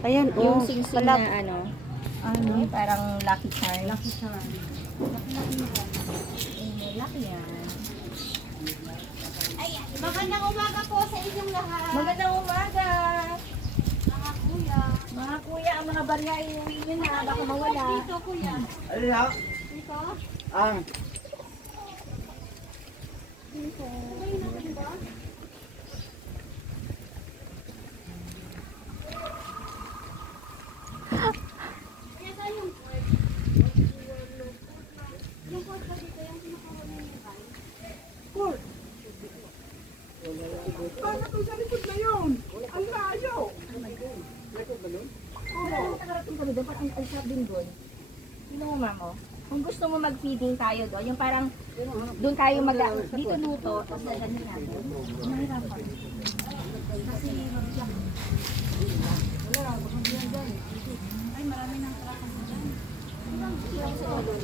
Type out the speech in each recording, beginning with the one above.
Ayan, oh. Yung singsing na ano, Ano? yung parang lucky charm. Lucky charm. Eh, lucky yan. Magandang umaga po sa inyong lahat. Magandang umaga! Mga kuya. Mga kuya, ang mga barya iuwi nyo na, baka mawala. Dito kuya. Alin ha? Dito. Ang. Dito. May naman ba? Kaya tayo yung cord. Yung cord ba dito yung pinakauna niya ba? Paano kung sa likod na yun? Ang layo. Oo. Nakarating kami doon, parang ang sarap din doon. Sino mo? Kung gusto mo mag-feeding tayo doon, yung parang doon tayo mag dito luto, tapos dadalhin natin. Mahirapan. Kasi mabigyan. Wala, baka diyan dyan. Ay, marami nang kasi dyan. Ilang sa doon.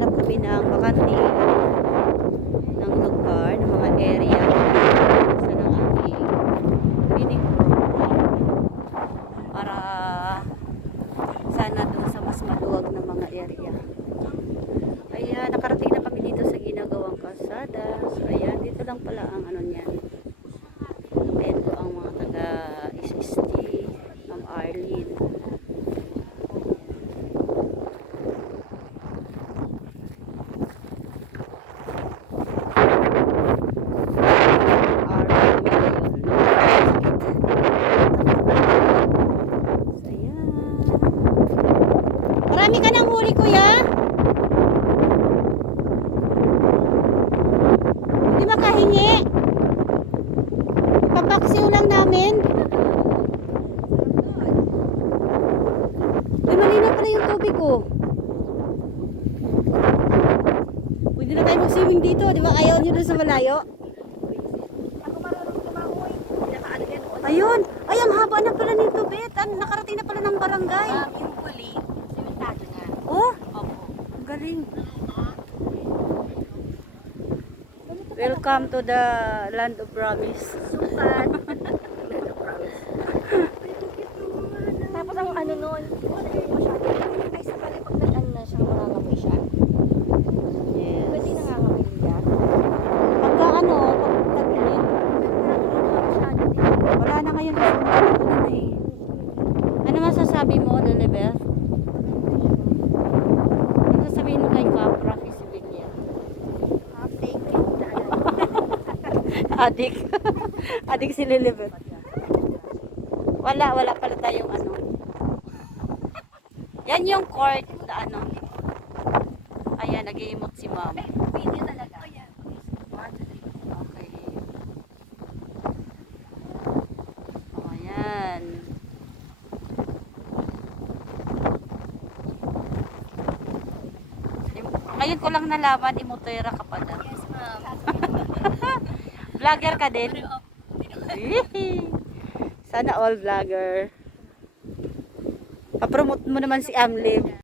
Dito. Naghanap kami ng bakante ng lugar, ng mga area sa ng aking feeding program. Para sana doon sa mas maluwag na mga area. Ayan, nakarating na kami dito sa ginagawang kalsada. So, ayan, dito lang pala ang ano niyan. Ayan ang mga taga SST, Ma'am Arlene. Marami ka ng huli, kuya? Hindi makahingi. Papaksiw lang namin. Uy, malinaw pala yung tubig, oh. Pwede na tayo mag-swimming dito, di ba? Ayaw nyo doon sa malayo? Ayun! Ay, ang haba na pala nito, Bet. Nakarating na pala ng barangay. Um, yung huli. Oh, Opo. ang galing. Welcome to the land of promise. Sukat. Tapos ang ano nun, ay sa pala pag nag-ano na siyang mangangamoy siya. Yes. Pwede nangangamoy niya. Pagka ano, pag tag-init, wala na ngayon. Ano masasabi mo, Lilibeth? Adik. Adik si Lilibet. Wala, wala pala tayong ano. Yan yung court na ano. Ayan, nag-emote si ma'am. Video talaga. Okay. O, ayan. Ngayon ko lang nalaman, imotera ka pala. Yes. Vlogger ka din? Sana all vlogger. Papromote mo naman si Amlib.